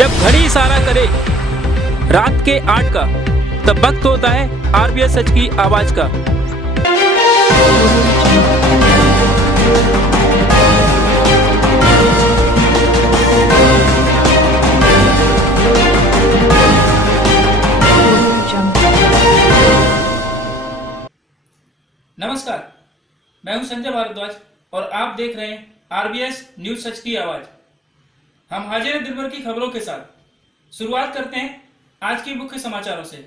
जब घड़ी इशारा करे रात के 8 का, तब वक्त होता है आरबीएस सच की आवाज का। नमस्कार, मैं हूं संजय भारद्वाज और आप देख रहे हैं आरबीएस न्यूज सच की आवाज। हम हाजिर हैं दिन भर की खबरों के साथ। शुरुआत करते हैं आज की मुख्य समाचारों से।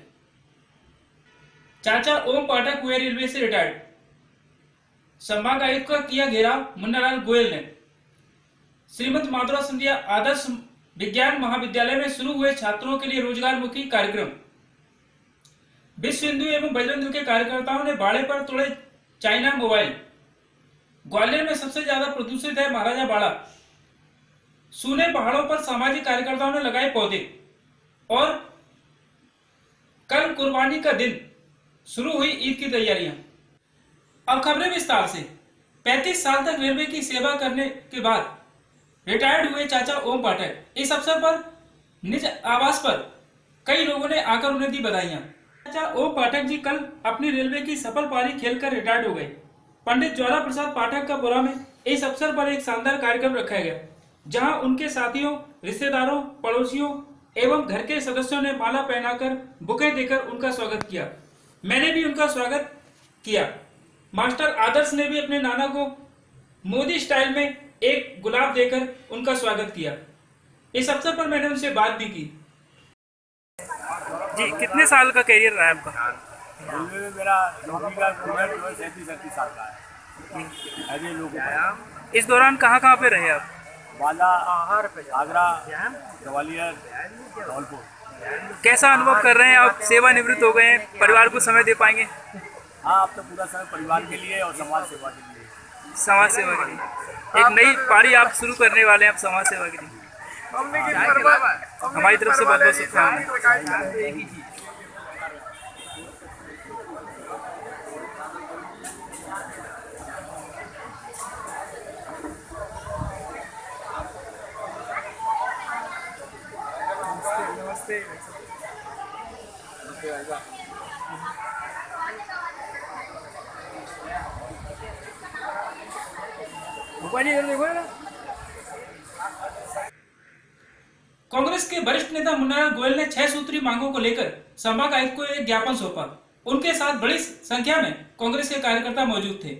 चाचा ओम पाठक हुए रेलवे से रिटायर्ड, संभाग आयुक्त का किया घेराव मुन्नालाल गोयल ने। श्रीमती माधुरा सिंधिया आदर्श विज्ञान महाविद्यालय में शुरू हुए छात्रों के लिए रोजगारमुखी कार्यक्रम। विश्व हिंदू एवं बजरंग दल के कार्यकर्ताओं ने बाड़े पर तोड़े चाइना मोबाइल। ग्वालियर में सबसे ज्यादा प्रदूषित है महाराजा बाड़ा। सूने पहाड़ों पर सामाजिक कार्यकर्ताओं ने लगाए पौधे। और कल कुर्बानी का दिन, शुरू हुई ईद की तैयारियां। अब खबरें विस्तार से। 35 साल तक रेलवे की सेवा करने के बाद रिटायर्ड हुए चाचा ओम पाठक इस अवसर पर निज आवास पर कई लोगों ने आकर उन्हें दी बधाइयां। चाचा ओम पाठक जी कल अपनी रेलवे की सफल पारी खेलकर रिटायर्ड हो गए। पंडित ज्वाला प्रसाद पाठक का पुरा में इस अवसर पर एक शानदार कार्यक्रम रखा गया, जहां उनके साथियों, रिश्तेदारों, पड़ोसियों एवं घर के सदस्यों ने माला पहनाकर बुके देकर उनका स्वागत किया। मैंने भी उनका स्वागत किया। मास्टर आदर्श ने भी अपने नाना को मोदी स्टाइल में एक गुलाब देकर उनका स्वागत किया। इस अवसर पर मैंने उनसे बात भी की। जी, कितने साल का कैरियर रहा है आपका? रेलवे में मेरा नौकरी का 37 साल का है। इस दौरान कहाँ पे रहे आप? बाला, आगरा, ग्वालियर, धौलपुर। कैसा अनुभव कर रहे हैं आप? सेवानिवृत्त हो गए हैं, परिवार को समय दे पाएंगे? हाँ, अब तो पूरा समय परिवार के लिए और समाज सेवा के लिए। समाज सेवा के लिए एक नई पारी आप शुरू करने वाले हैं। आप समाज सेवा के लिए हमारी तरफ से बहुत बहुत शुभकामनाएं। कांग्रेस के वरिष्ठ नेता मुन्नालाल गोयल ने 6 सूत्री मांगों को लेकर संभाग आयुक्त को एक ज्ञापन सौंपा। उनके साथ बड़ी संख्या में कांग्रेस के कार्यकर्ता मौजूद थे।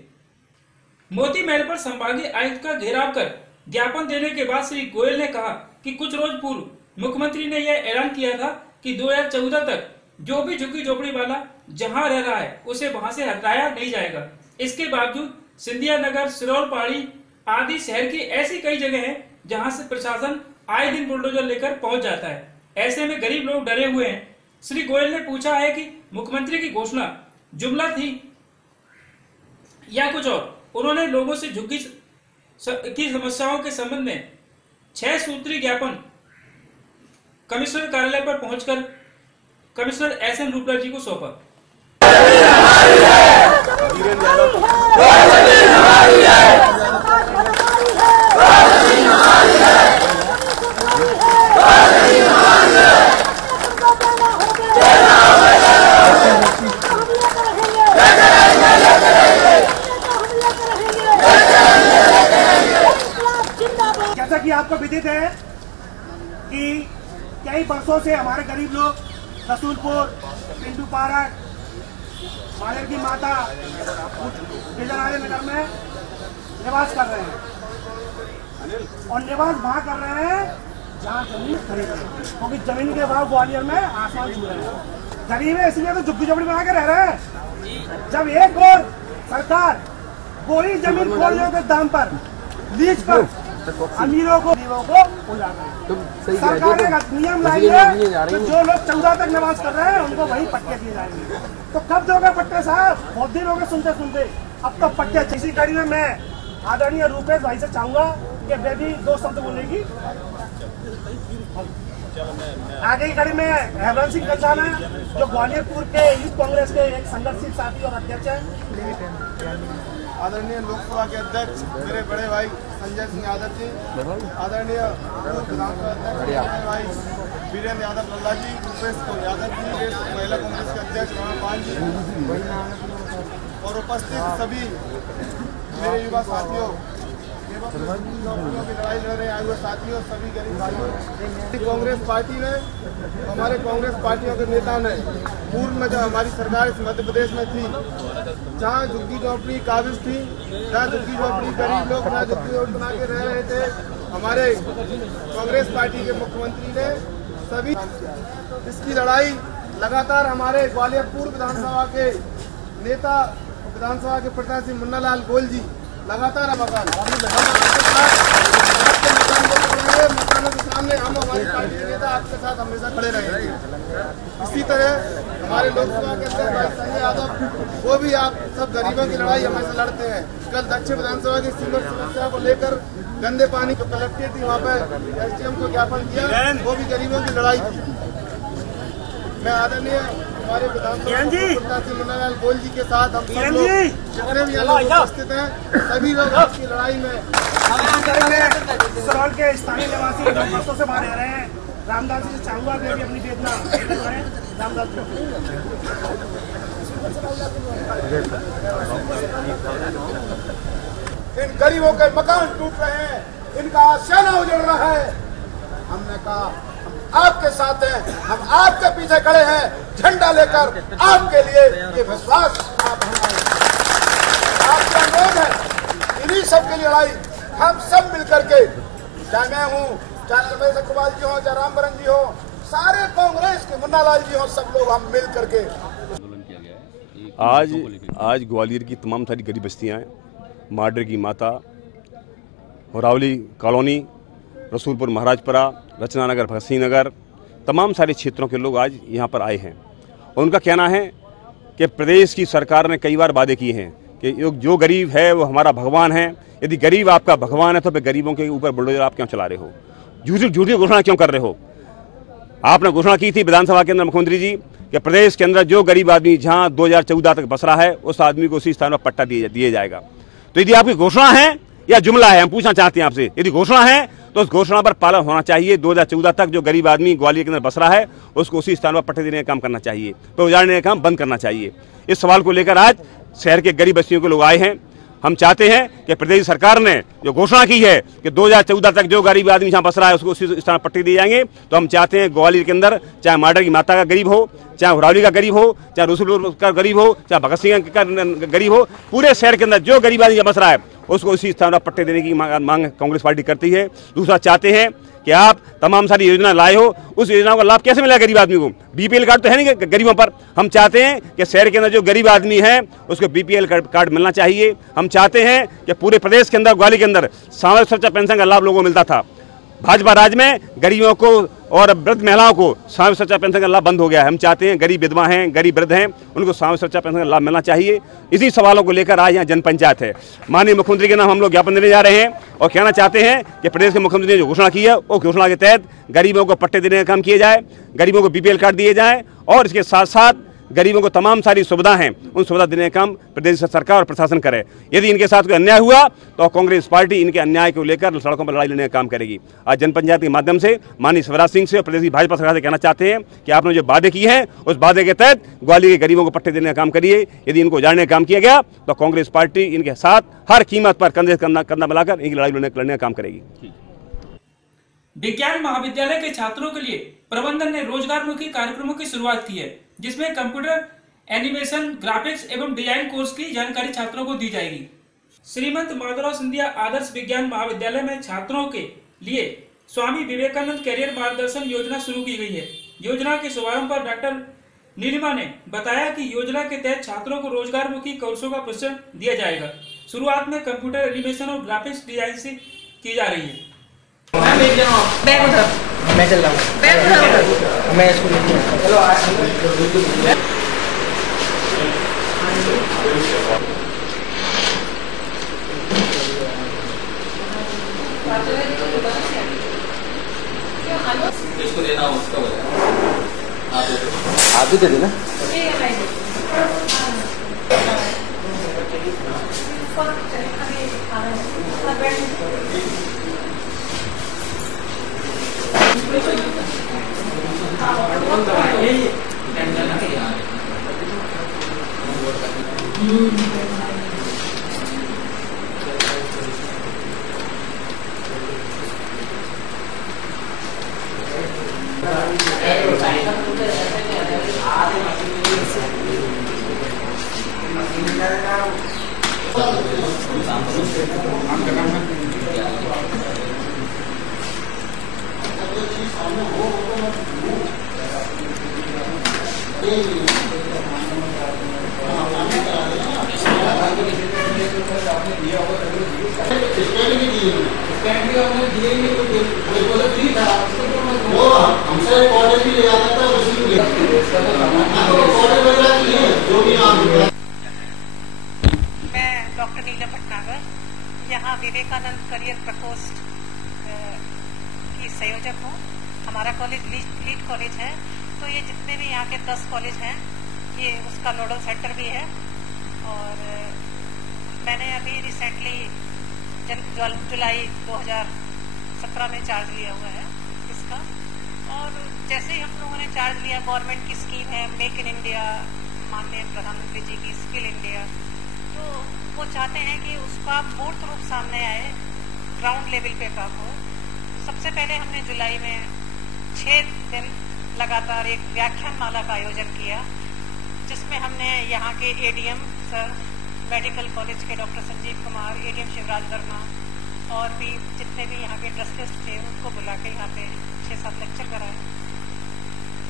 मोती महल पर संभागीय आयुक्त का घेराव कर ज्ञापन देने के बाद श्री गोयल ने कहा कि कुछ रोज पूर्व मुख्यमंत्री ने यह ऐलान किया था कि 2014 तक जो भी झुग्गी झोपड़ी वाला जहां रह रहा है उसे वहां से हटाया नहीं जाएगा। इसके बावजूद सिंधिया नगर, सिरौल पहाड़ी आदि शहर की ऐसी कई जगह हैं जहां से प्रशासन आए दिन बुलडोजर लेकर पहुंच जाता है। ऐसे में गरीब लोग डरे हुए हैं। श्री गोयल ने पूछा है कि मुख्यमंत्री की घोषणा जुमला थी या कुछ और। उन्होंने लोगों से झुग्गी की समस्याओं के संबंध में 6 सूत्री ज्ञापन कमिश्नर कार्यालय पर पहुंचकर कमिश्नर एसएन रूपलाल जी को सौंपा। जैसा कि आपको विदित है कि कई वर्षों से हमारे गरीब लोग रसूलपुर, पिंटू पार्क, मालेर की माता, विजयराजे नगर में निवास कर रहे हैं। और निवास वहाँ कर रहे हैं जहाँ जमीन खरीद रहे हैं, क्योंकि जमीन के भाव ग्वालियर में आसमान छू रहे हैं। गरीब है इसलिए तो झुग्गी झोपड़ी बना के रह रहे हैं। जब एक और सरकार वही जमीन खोलने के दाम पर लीज पर अमीरों को सरकार ने नियम लाई है कि जो लोग 14 तक निवास कर रहे हैं उनको वही पट्टे दिए जाएंगे। तो कब दोगे पट्टे साहब? बहुत दिन हो गए सुनते सुनते, अब तो पट्टे। इसी कड़ी में मैं आदरणीय रूपेश भाई से चाहूंगा कि वे भी 2 शब्द बोलेगी। आगे की कड़ी में हेमराज सिंह कंसाना, जो ग्वालियर पूर्व के यूथ कांग्रेस के एक संगठनशील साथी और अध्यक्ष हैं, आदरणीय लोकसभा के अध्यक्ष मेरे बड़े भाई संजय सिंह यादव जी, आदरणीय विधानसभा अध्यक्ष बड़े भाई वीरेंद्र यादव लल्ला जी, रूपेश यादव जी, महिला कांग्रेस के अध्यक्ष रामापाल जी और उपस्थित सभी मेरे युवा साथियों, नौकरियों की लड़ाई लड़ रहे आए हुए साथियों, सभी गरीब भाइयों। कांग्रेस पार्टी ने, हमारे कांग्रेस पार्टियों के नेता ने पूर्व में जब हमारी सरकार इस मध्य प्रदेश में थी, जहाँ झुग्गी झोंपड़ी काबिज थी, जहाँ झुग्गी झोंपड़ी गरीब लोग जहाँ झुग्गी झोंपड़ी बना के रह रहे थे, हमारे कांग्रेस पार्टी के मुख्यमंत्री ने सभी इसकी लड़ाई लगातार हमारे ग्वालियर पूर्व विधानसभा के नेता, विधानसभा के प्रत्याशी मुन्नालाल गोयल जी लगातार मकानों के सामने हम हमारी पार्टी के नेता आपके साथ हमेशा खड़े रहेंगे। इसी तरह हमारे लोकसभा के अध्यक्ष भाई संजय यादव, वो भी आप सब गरीबों की लड़ाई हमेशा लड़ते हैं। कल दक्षिण विधानसभा की सीवर समस्या को लेकर गंदे पानी को कलेक्टेड थी, वहाँ पर SDM को ज्ञापन दिया, वो भी गरीबों की लड़ाई थी। मैं आदरणीय हमारे विधानसभा प्रत्याशी मुन्नालाल गोयल जी के साथ हम सब लोग जितने भी यहाँ लोग उपस्थित हैं, सभी लोग आपकी लड़ाई में सवाल के स्थानीय निवासी वर्षों से बाहर रह रहे हैं। रामदास जी से चाहूंगा कि अभी अपनी वेदना रामदास जी। इन गरीबों के मकान टूट रहे हैं, इनका आशियाना उजड़ रहा है। हमने कहा आपके साथ हैं, हम आपके पीछे खड़े हैं, झंडा लेकर आपके लिए ये विश्वास आपका अनुरोध है। इन्हीं सब की लड़ाई हम सब मिलकर के, चाहे मैं हूँ, चाहे रमेश अग्रवाल जी हो, चाहे रामबरन जी हो, सारे कांग्रेस के मुन्नालाल जी हो, सब लोग हम मिल करके आज ग्वालियर की तमाम सारी गरीब बस्तियाँ, माडर की माता, होरावली कॉलोनी, रसूलपुर महाराजपुरा, रचना नगर, भगत सिंह नगर, तमाम सारे क्षेत्रों के लोग आज यहाँ पर आए हैं। और उनका कहना है कि प्रदेश की सरकार ने कई बार वादे किए हैं कि जो गरीब है वो हमारा भगवान है। यदि गरीब आपका भगवान है तो फिर गरीबों के ऊपर बुलडोजर आप क्यों चला रहे हो, झूठी घोषणा क्यों कर रहे हो। आपने घोषणा की थी विधानसभा के अंदर मुख्यमंत्री जी कि प्रदेश के अंदर जो गरीब आदमी जहाँ 2014 तक बस रहा है उस आदमी को उसी स्थान पर पट्टा दिया जाएगा। तो यदि आपकी घोषणा है या जुमला है, हम पूछना चाहते हैं आपसे, यदि घोषणा है तो उस घोषणा पर पालन होना चाहिए। 2014 तक जो गरीब आदमी ग्वालियर के अंदर बस रहा है उसको उसी स्थान पर पट्टे देने का काम करना चाहिए, तो उजाड़ने का काम बंद करना चाहिए। इस सवाल को लेकर आज शहर के गरीब बस्तियों के लोग आए हैं। हम चाहते हैं कि प्रदेश सरकार ने जो घोषणा की है कि 2014 तक जो गरीब आदमी जहाँ बस रहा है उसको उसी स्थान पर पट्टे दिए जाएंगे, तो हम चाहते हैं ग्वालियर के अंदर चाहे माडर की माता का गरीब हो, चाहे हुरावली का गरीब हो, चाहे रसूलपुर का गरीब हो, चाहे भगत सिंह का गरीब हो, पूरे शहर के अंदर जो गरीब आदमी बस रहा है उसको उसी स्थान पर पट्टे देने की मांग कांग्रेस पार्टी करती है। दूसरा चाहते हैं कि आप तमाम सारी योजना लाए हो, उस योजना का लाभ कैसे मिलेगा गरीब आदमी को। BPL कार्ड तो है नहीं गरीबों पर। हम चाहते हैं कि शहर के अंदर जो गरीब आदमी है उसको BPL कार्ड मिलना चाहिए। हम चाहते हैं कि पूरे प्रदेश के अंदर, ग्वालियर के अंदर सामाजिक सुरक्षा पेंशन का लाभ लोगों को मिलता था। भाजपा राज में गरीबों को और वृद्ध महिलाओं को सामाजिक सुरक्षा पेंशन का लाभ बंद हो गया है। हम चाहते हैं गरीब विधवा हैं, गरीब वृद्ध हैं, उनको सामाजिक सुरक्षा पेंशन का लाभ मिलना चाहिए। इसी सवालों को लेकर आज यहाँ जनपंचायत है। माननीय मुख्यमंत्री के नाम हम लोग ज्ञापन देने जा रहे हैं और कहना चाहते हैं कि प्रदेश के मुख्यमंत्री ने जो घोषणा की है वो घोषणा के तहत गरीबों को पट्टे देने का काम किया जाए, गरीबों को BPL कार्ड दिए जाए और इसके साथ साथ गरीबों को तमाम सारी सुविधा हैं उन सुविधा देने का काम प्रदेश सरकार और प्रशासन करे। यदि इनके साथ कोई अन्याय हुआ तो कांग्रेस पार्टी इनके अन्याय को लेकर सड़कों पर लड़ाई लड़ने का काम करेगी। आज जनपंचायत के माध्यम से माननीय शिवराज सिंह से और प्रदेश की भाजपा सरकार से कहना चाहते हैं कि आपने जो वादे किए हैं उस वादे के तहत ग्वालियर के गरीबों को पट्टे देने का काम करिए। यदि इनको उजाड़ने का काम किया गया तो कांग्रेस पार्टी इनके साथ हर कीमत पर कंधा मिलाकर इनकी लड़ाई लड़ने का काम करेगी। विज्ञान महाविद्यालय के छात्रों के लिए प्रबंधन ने रोजगारमुखी कार्यक्रमों की शुरुआत की है, जिसमें कंप्यूटर, एनिमेशन, ग्राफिक्स एवं डिजाइन कोर्स की जानकारी छात्रों को दी जाएगी। श्रीमंत माधवराव सिंधिया आदर्श विज्ञान महाविद्यालय में छात्रों के लिए स्वामी विवेकानंद कैरियर मार्गदर्शन योजना शुरू की गई है। योजना के शुभारंभ पर डॉक्टर नीलिमा ने बताया कि योजना के तहत छात्रों को रोजगारमुखी कोर्सों का प्रशिक्षण दिया जाएगा। शुरुआत में कंप्यूटर, एनिमेशन और ग्राफिक्स डिजाइन से की जा रही है। बैग उठा, मैं चल रहा हूँ, बैग उठा, मैं इसको चलो इसको देना उसका आप भी दे देना। मैं डॉक्टर नीलम भटनागर यहाँ विवेकानंद करियर प्रकोष्ठ की संयोजक हूँ। हमारा कॉलेज लीड कॉलेज है, तो ये जितने भी यहाँ के 10 कॉलेज हैं ये उसका नोडल सेंटर भी है। और मैंने अभी रिसेंटली जुलाई 2017 में चार्ज लिया हुआ है इसका। और जैसे ही हम लोगों ने चार्ज लिया, गवर्नमेंट की स्कीम है मेक इन इंडिया, माननीय प्रधानमंत्री जी की स्किल इंडिया, तो वो चाहते हैं कि उसका मूर्त रूप सामने आए, ग्राउंड लेवल पे काम हो। सबसे पहले हमने जुलाई में 6 दिन लगातार एक व्याख्यान माला का आयोजन किया, जिसमें हमने यहाँ के एडीएम सर, मेडिकल कॉलेज के डॉक्टर संजीव कुमार, एडीएम शिवराज वर्मा और भी जितने भी यहाँ के ट्रस्टिस्ट थे उनको बुला के यहाँ पे 6-7 लेक्चर कराए।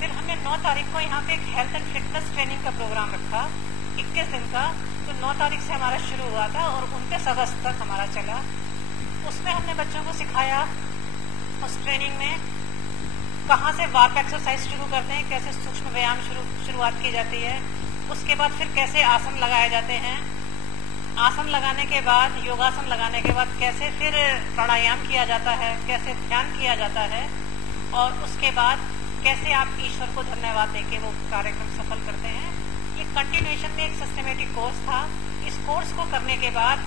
फिर हमने 9 तारीख को यहाँ पे एक हेल्थ एंड फिटनेस ट्रेनिंग का प्रोग्राम रखा 21 दिन का। तो 9 तारीख से हमारा शुरू हुआ था और 29 अगस्त तक हमारा चला। उसमें हमने बच्चों को सिखाया उस ट्रेनिंग में कहाँ से वार्प एक्सरसाइज शुरू करते हैं, कैसे सूक्ष्म व्यायाम शुरुआत की जाती है, उसके बाद फिर कैसे आसन लगाए जाते हैं, आसन लगाने के बाद, योगासन लगाने के बाद कैसे फिर प्राणायाम किया जाता है, कैसे ध्यान किया जाता है, और उसके बाद कैसे आप ईश्वर को धन्यवाद देके वो कार्यक्रम सफल करते हैं। ये कंटिन्यूएशन में एक सिस्टमेटिक कोर्स था। इस कोर्स को करने के बाद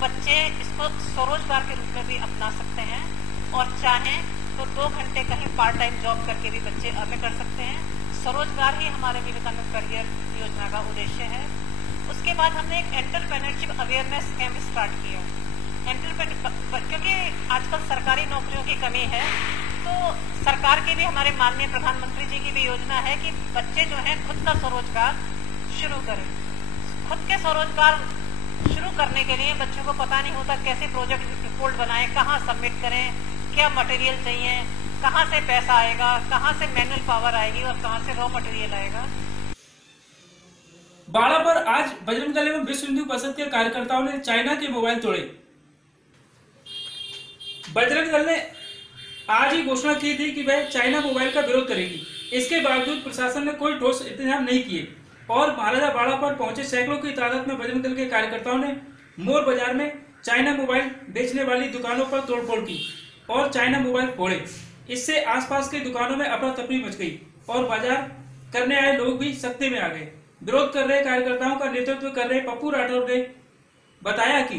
बच्चे इसको स्वरोजगार के रूप में भी अपना सकते हैं और चाहें तो 2 घंटे कहीं पार्ट टाइम जॉब करके भी बच्चे अर्न कर सकते हैं। स्वरोजगार ही हमारे विवेकानंद करियर योजना का उद्देश्य है। उसके बाद हमने एक एंटरप्रेन्योरशिप अवेयरनेस कैंप स्टार्ट किया। क्योंकि आजकल सरकारी नौकरियों की कमी है, तो सरकार की भी, हमारे माननीय प्रधानमंत्री जी की भी योजना है कि बच्चे जो हैं खुद का स्वरोजगार शुरू करें। खुद के स्वरोजगार शुरू करने के लिए बच्चों को पता नहीं होता कैसे प्रोजेक्ट रिपोर्ट बनाएं, कहाँ सबमिट करें, क्या मटेरियल चाहिए, कहाँ से पैसा आएगा, कहाँ से मैनुअल पावर आएगी और कहाँ से रॉ मटेरियल आएगा। बाड़ा पर आज बजरंग दल एवं विश्व हिंदू परिषद के कार्यकर्ताओं ने चाइना के मोबाइल तोड़े। बजरंग दल ने आज ही घोषणा की थी कि वह चाइना मोबाइल का विरोध करेगी। इसके बावजूद प्रशासन ने कोई ठोस इंतजाम नहीं किए और महाराजा बाड़ा पर पहुंचे सैकड़ों की तादाद में बजरंग दल के कार्यकर्ताओं ने मोर बाजार में चाइना मोबाइल बेचने वाली दुकानों पर तोड़फोड़ की और चाइना मोबाइल फोड़े। इससे आसपास की दुकानों में अफरा तफरी मच गई और बाजार करने आए लोग भी सख्ते में आ गए। विरोध कर रहे कार्यकर्ताओं का नेतृत्व कर रहे पप्पू राठौर ने बताया कि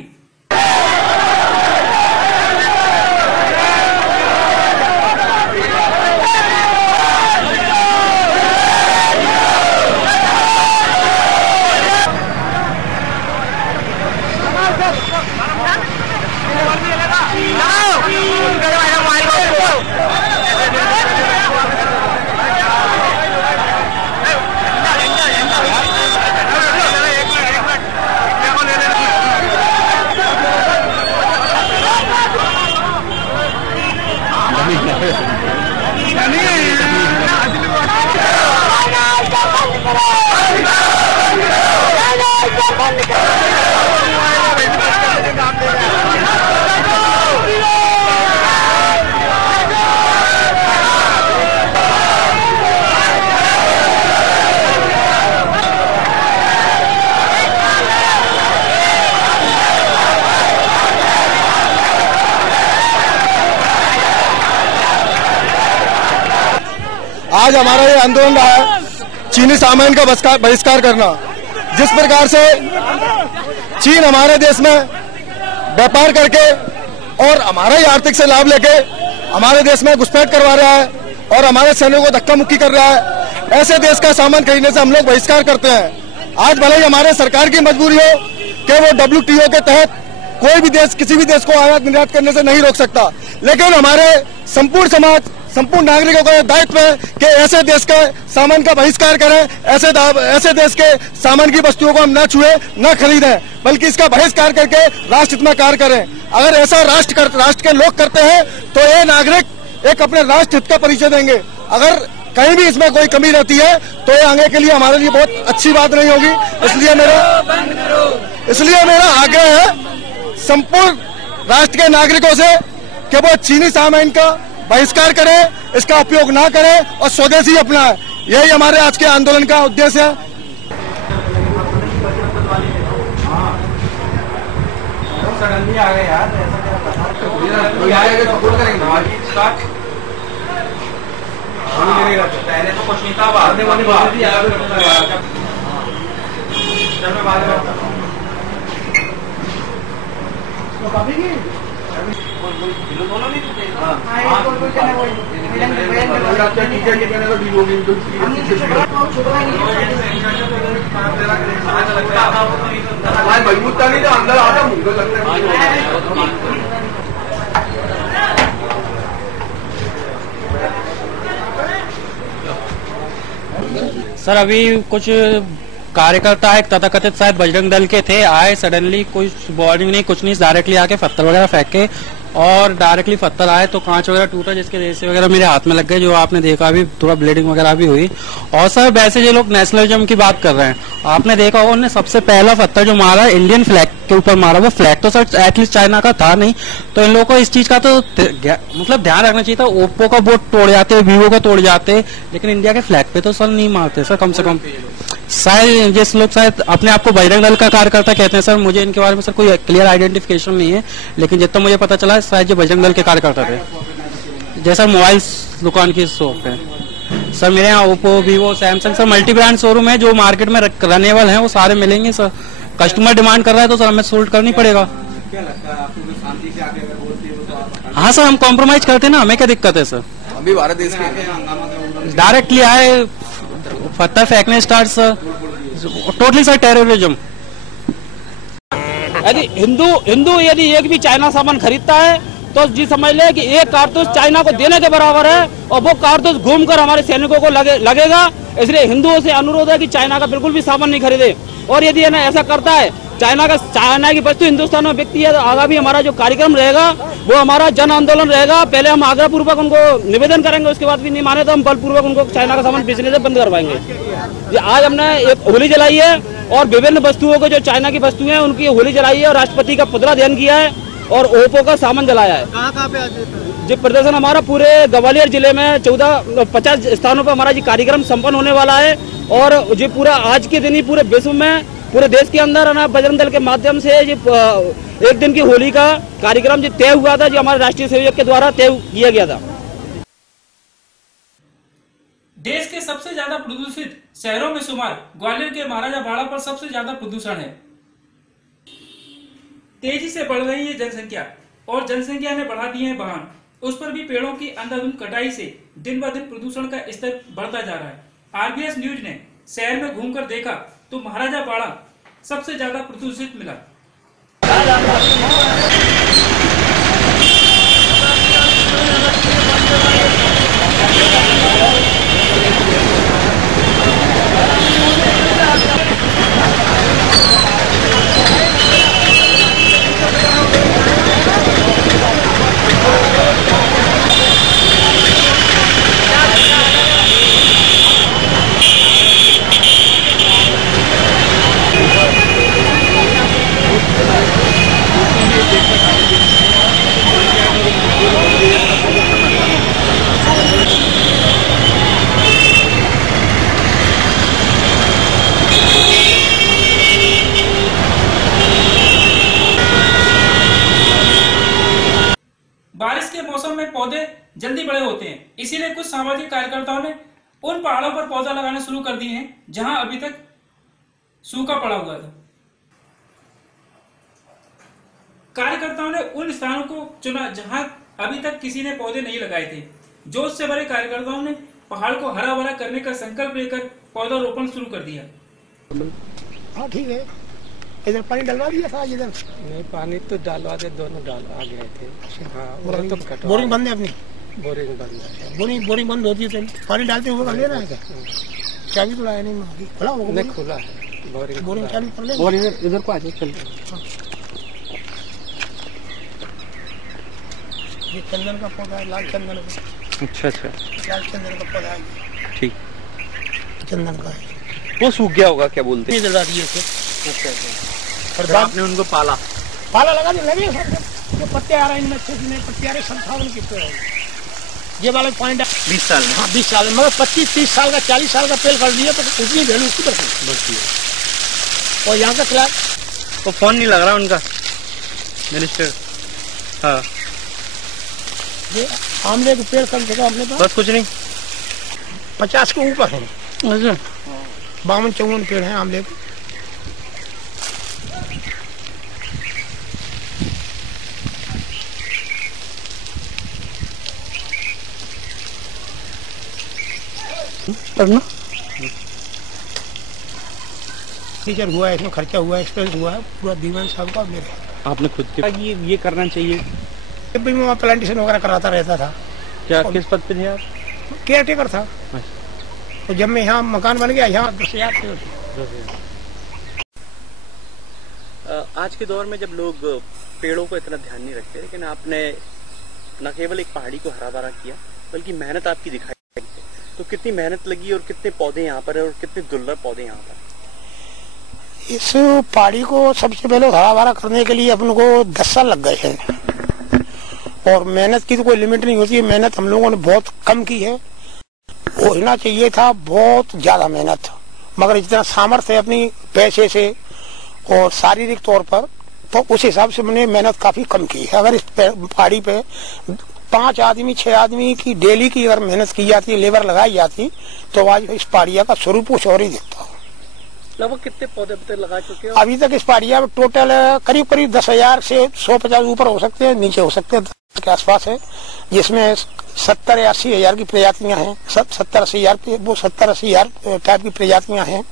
आज हमारा ये आंदोलन रहा है चीनी सामान का बहिष्कार करना। जिस प्रकार से चीन हमारे देश में व्यापार करके और हमारा ही आर्थिक से लाभ लेके हमारे देश में घुसपैठ करवा रहा है और हमारे सैनिकों को धक्का मुक्की कर रहा है। ऐसे देश का सामान खरीदने से हम लोग बहिष्कार करते हैं। आज भले ही हमारे सरकार की मजबूरी हो कि वो WTO के तहत कोई भी देश किसी भी देश को आयात निर्यात करने से नहीं रोक सकता, लेकिन हमारे संपूर्ण समाज, संपूर्ण नागरिकों का दायित्व है कि ऐसे देश के सामान का बहिष्कार करें, ऐसे देश के सामान की वस्तुओं को हम न छुए न खरीदें, बल्कि इसका बहिष्कार करके राष्ट्र हित में कार्य करें। अगर ऐसा राष्ट्र के लोग करते हैं तो ये नागरिक एक अपने राष्ट्र हित का परिचय देंगे। अगर कहीं भी इसमें कोई कमी रहती है तो ये आगे के लिए हमारे लिए बहुत अच्छी बात नहीं होगी। इसलिए मेरा आग्रह है संपूर्ण राष्ट्र के नागरिकों से कि वो चीनी सामान का बहिष्कार करें, इसका उपयोग ना करें और स्वदेशी अपनाएं। यही हमारे आज के आंदोलन का उद्देश्य है। पहले तो कुछ नहीं था, बाद में मजबूत नहीं तो अंदर आता मुझे लगता है। सर अभी कुछ कार्यकर्ता एक तथाकथित शायद बजरंग दल के थे, आए सडनली, कोई वार्निंग नहीं कुछ नहीं, डायरेक्टली आके पत्थर वगैरह फेंक के और डायरेक्टली पत्थर आए तो कांच वगैरह टूटा, जिसके रेसे वगैरह मेरे हाथ में लग गए, जो आपने देखा भी, थोड़ा ब्लीडिंग वगैरह भी हुई। और सर वैसे जो लोग नेशनलिज्म की बात कर रहे हैं, आपने देखा होगा उन्होंने सबसे पहला पत्थर जो मारा इंडियन फ्लैग के ऊपर मारा, वो फ्लैग तो सर एटलीस्ट चाइना का था नहीं, तो इन लोगों को इस चीज का तो मतलब ध्यान रखना चाहिए था। ओप्पो का बोर्ड तोड़ जाते, वीवो का तोड़ जाते, लेकिन इंडिया के फ्लैग पे तो सर नहीं मारते सर। कम से कम शायद जिस लोग शायद अपने आप को बजरंग दल का कार्यकर्ता कहते हैं सर, मुझे इनके बारे में सर कोई क्लियर आइडेंटिफिकेशन नहीं है, लेकिन जितना मुझे पता चला शायद जो बजरंग दल के कार्यकर्ता थे। जैसा मोबाइल दुकान की शॉप है सर, मेरे यहाँ Oppo, Vivo, Samsung sir multi brand showroom है, जो मार्केट में रनेबल है वो सारे मिलेंगे सर। कस्टमर डिमांड कर रहा है तो सर हमें सोल्ड करनी पड़ेगा। हाँ सर, हम कॉम्प्रोमाइज करते हैं ना, हमें क्या दिक्कत है सर। अभी भारत देश के डायरेक्टली आए, पत्थर फेंकने start sir, totally sir terrorism. यदि हिंदू यदि एक भी चाइना सामान खरीदता है तो जी समझ ले कि एक कारतूस चाइना को देने के बराबर है, और वो कारतूस घूमकर हमारे सैनिकों को लगेगा। इसलिए हिंदुओं से अनुरोध है कि चाइना का बिल्कुल भी सामान नहीं खरीदे, और यदि है ना ऐसा करता है चाइना की वस्तु हिंदुस्तान में बिकती है, तो आगामी हमारा जो कार्यक्रम रहेगा वो हमारा जन आंदोलन रहेगा। पहले हम आग्रह पूर्वक उनको निवेदन करेंगे, उसके बाद भी नहीं माने तो हम बलपूर्वक उनको चाइना का सामान बेचने से बंद करवाएंगे। आज हमने एक होली जलाई है और विभिन्न वस्तुओं को जो चाइना की वस्तुएं हैं उनकी होली जलाई है, और राष्ट्रपति का पुतला दहन किया है और ओप्पो का सामान जलाया है। कहाँ पे आज जी प्रदर्शन हमारा पूरे ग्वालियर जिले में 50 स्थानों पर हमारा जी कार्यक्रम संपन्न होने वाला है, और जी पूरा आज के दिन ही पूरे विश्व में, पूरे देश के अंदर ना बजरंग दल के माध्यम से जी एक दिन की होली का कार्यक्रम जो तय हुआ था, जो हमारे राष्ट्रीय संयोजक के द्वारा तय किया गया था। देश के सबसे ज्यादा प्रदूषित शहरों में शुमार ग्वालियर के महाराजा बाड़ा पर सबसे ज्यादा प्रदूषण है। तेजी से बढ़ रही है जनसंख्या, और जनसंख्या ने बढ़ा दिए हैं वाहन, उस पर भी पेड़ों की अंधाधुंध कटाई से दिन ब दिन प्रदूषण का स्तर बढ़ता जा रहा है। RBS न्यूज ने शहर में घूमकर देखा तो महाराजा बाड़ा सबसे ज्यादा प्रदूषित मिला। बारिश के मौसम में पौधे जल्दी बड़े होते हैं, इसीलिए कुछ सामाजिक कार्यकर्ताओं ने उन पहाड़ों पर पौधा लगाना शुरू कर दिए हैं जहां अभी तक सूखा पड़ा हुआ था। कार्यकर्ताओं ने उन स्थानों को चुना जहां अभी तक किसी ने पौधे नहीं लगाए थे। जोश से भरे कार्यकर्ताओं ने पहाड़ को हरा भरा करने का संकल्प लेकर पौधारोपण शुरू कर दिया। हाँ ठीक है, इधर पानी डलवा दिया था, इधर नहीं पानी तो डालवा दे, दोनों डालवा गए थे। हाँ, बोरिंग बंद है अपनी, बोरिंग बंद है। बोरिंग बंद होती है तो पानी डालते हुए कर लेना है क्या? चाबी तो लाया नहीं, खुला होगा? नहीं खुला है, बोरिंग चालू कर ले। बोरिंग इधर को आ जाओ, चल। ये चंदन का पौधा है, लाल चंदन का। अच्छा अच्छा, लाल चंदन का पौधा है, ठीक, चंदन का है। वो सूख गया होगा क्या बोलते हैं? जला दिए थे। अच्छा, और आपने उनको पाला लगा दिया, लगे सब जो पत्ते आ रहे हैं, इनमें अच्छे से पत्ते आ रहे, 57 के पेड़ है। ये वाला पॉइंट 20 साल में। हाँ 20 साल में, मगर 25-30 साल का 40 साल का पेड़ कर दिया तो उतनी वैल्यू उसकी बढ़ती है। और यहाँ का खिलाफ वो फोन नहीं लग रहा उनका मिनिस्टर। हाँ ये आमले के पेड़ कम जगह अपने पास बस कुछ नहीं, 50 के ऊपर है। अच्छा 52-54 पेड़ हैं आमले के। टीचर हुआ है, इसमें खर्चा हुआ है, एक्सपेंस हुआ है, पूरा दीवान साहब का मेरे। आपने खुद के ये करना चाहिए। जब भी मैं प्लांटेशन वगैरह कराता रहता था। क्या किस पद पे थे आप? केयर टेकर था। तो जब मैं यहाँ मकान बन गया, यहाँ 10,000 आज के दौर में जब लोग पेड़ों को इतना ध्यान नहीं रखते, लेकिन आपने न केवल एक पहाड़ी को हरा भरा किया बल्कि मेहनत आपकी दिखाई। तो कितनी मेहनत लगी और कितने पौधे यहाँ पर है और कितने दुर्लभ पौधे यहाँ पर? इस पहाड़ी को सबसे पहले हरा भरा करने के लिए अपन को 10 साल लग गए हैं। और मेहनत की तो कोई लिमिट नहीं होती है, मेहनत हम लोगों ने बहुत कम की है। होना चाहिए था बहुत ज्यादा मेहनत, मगर इतना सामर्थ्य है अपनी पैसे से और शारीरिक तौर पर, तो उस हिसाब से मैंने मेहनत काफी कम की है। अगर इस पहाड़ी पे 5 आदमी 6 आदमी की डेली की अगर मेहनत की जाती, लेबर लगाई जाती, तो आज इस पहाड़िया का स्वरूप कुछ और ही दिखता। लगभग कितने पौधे लगा चुके हो अभी तक? इस पहाड़िया में टोटल करीब 10,000 से 150 ऊपर हो सकते हैं, नीचे हो सकते हैं, 10 के आसपास है, जिसमें 70 या 80 हजार की प्रजातियां हैं। 70-80 हजार टाइप की प्रजातियां हैं।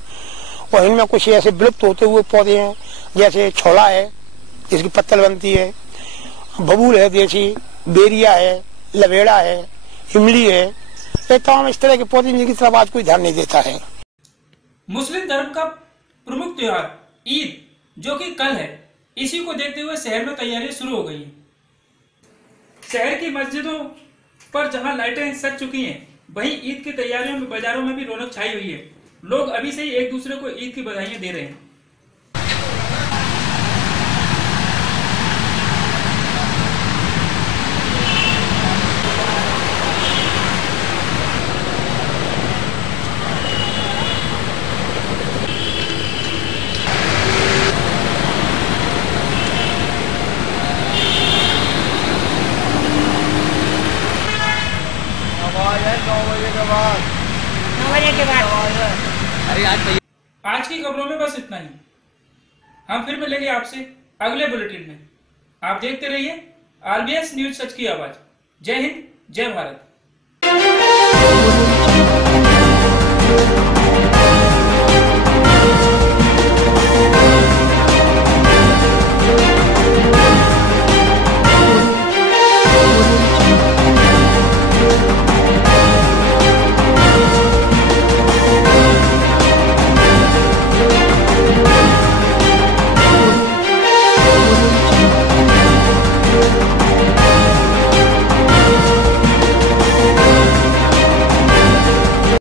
और इनमें कुछ ऐसे विलुप्त होते हुए पौधे हैं, जैसे छोला है जिसकी पत्तल बनती है, बबूल है देसी, बेरिया है, लवेड़ा है, इमली है, ये तमाम इस तरह के पौधे जिनकी तरफ आज कोई ध्यान नहीं देता है। मुस्लिम धर्म का प्रमुख त्योहार ईद जो कि कल है, इसी को देखते हुए शहर में तैयारियां शुरू हो गई हैं। शहर की मस्जिदों पर जहां लाइटें सज चुकी हैं, वहीं ईद की तैयारियों में बाजारों में भी रौनक छाई हुई है। लोग अभी से ही एक दूसरे को ईद की बधाइयां दे रहे हैं। आज की खबरों में बस इतना ही। हम फिर मिलेंगे आपसे अगले बुलेटिन में। आप देखते रहिए RBS न्यूज, सच की आवाज। जय हिंद, जय भारत।